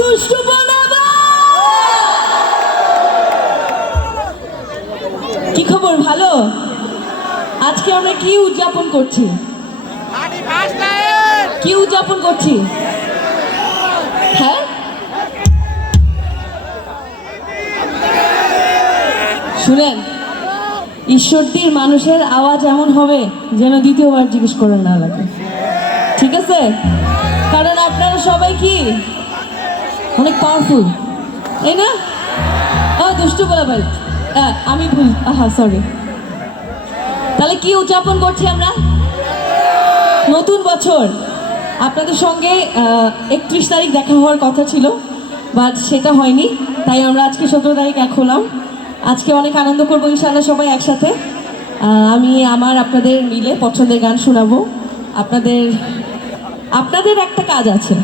দুষ্টু কি খবর, ভালো? আজকে আমরা কি উদযাপন করছি? কি উদযাপন করছি? হ্যাঁ? শুনেন, ঈশ্বরদীর মানুষের আওয়াজ এমন হবে যেন দ্বিতীয়বার জিজ্ঞেস করে না লাগে। ঠিক আছে? কারণ আপনারা সবাই কি? অনেক পাওয়ারফুল তাই না? ও দুষ্টু বলা ভাই। আমি ভুল। আহা সরি তাহলে কি উদযাপন করছি আমরা? নতুন বছর। আপনাদের সঙ্গে একত্রিশ তারিখ দেখা হওয়ার কথা ছিল বাট সেটা হয়নি। তাই আমরা আজকে সতেরো তারিখ এক হলাম। আজকে অনেক আনন্দ করব ইনশাআল্লাহ সবাই একসাথে। আমি, আমার, আপনাদের মিলে পছন্দের গান শোনাবো। আপনাদের আপনাদের একটা কাজ আছে।